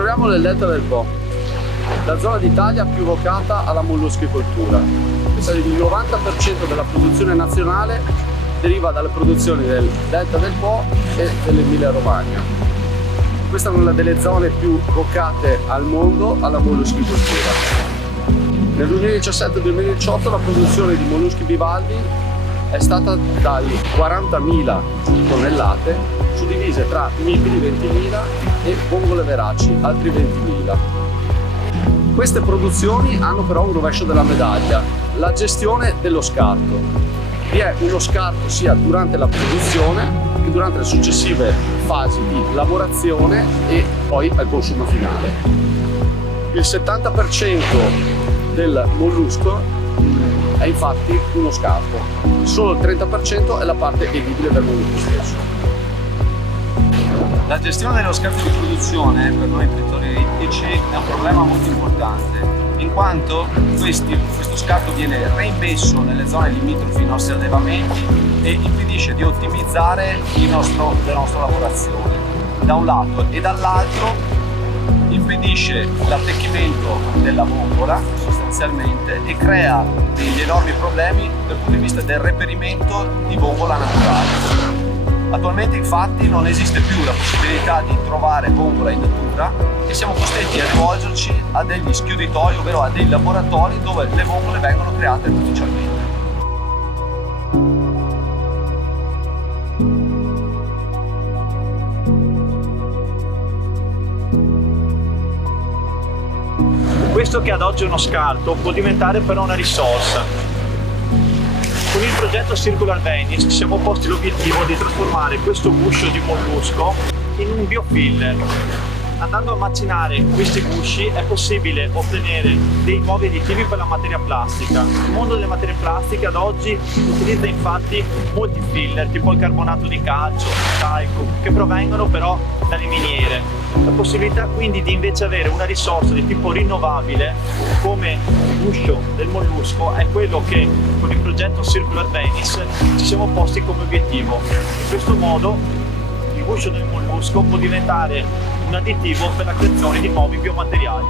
troviamo nel delta del Po, la zona d'Italia più vocata alla molluschicoltura. Il 90% della produzione nazionale deriva dalle produzioni del delta del Po e dell'Emilia Romagna. Questa è una delle zone più vocate al mondo alla molluschicoltura. Nel 2017-2018 la produzione di molluschi bivalvi è stata dalle 40.000 tonnellate, suddivise tra mipidi 20.000 e vongole veraci altri 20.000. Queste produzioni hanno però un rovescio della medaglia, la gestione dello scarto. Vi è uno scarto sia durante la produzione che durante le successive fasi di lavorazione e poi al consumo finale. Il 70% del mollusco è infatti uno scarto, solo il 30% è la parte edibile del mollusco stesso. La gestione dello scarto di produzione per noi imprenditori ittici è un problema molto importante, in quanto questo scarto viene reimmesso nelle zone limitrofi ai nostri allevamenti e impedisce di ottimizzare la nostra lavorazione da un lato, e dall'altro impedisce l'attecchimento della vongola sostanzialmente e crea degli enormi problemi dal punto di vista del reperimento di vongola naturale. Attualmente infatti non esiste più la possibilità di trovare vongola in natura e siamo costretti a rivolgerci a degli schiuditori, ovvero a dei laboratori dove le vongole vengono create artificialmente. Questo che ad oggi è uno scarto può diventare però una risorsa. Con il progetto Circular Venice ci siamo posti l'obiettivo di trasformare questo guscio di mollusco in un biofiller. Andando a macinare questi gusci è possibile ottenere dei nuovi additivi per la materia plastica. Il mondo delle materie plastiche ad oggi utilizza infatti molti filler, tipo il carbonato di calcio, il talco, che provengono però dalle miniere. La possibilità quindi di invece avere una risorsa di tipo rinnovabile come il guscio del mollusco è quello che con il progetto Circular Venice ci siamo posti come obiettivo. In questo modo il guscio del mollusco può diventare un additivo per la creazione di nuovi biomateriali.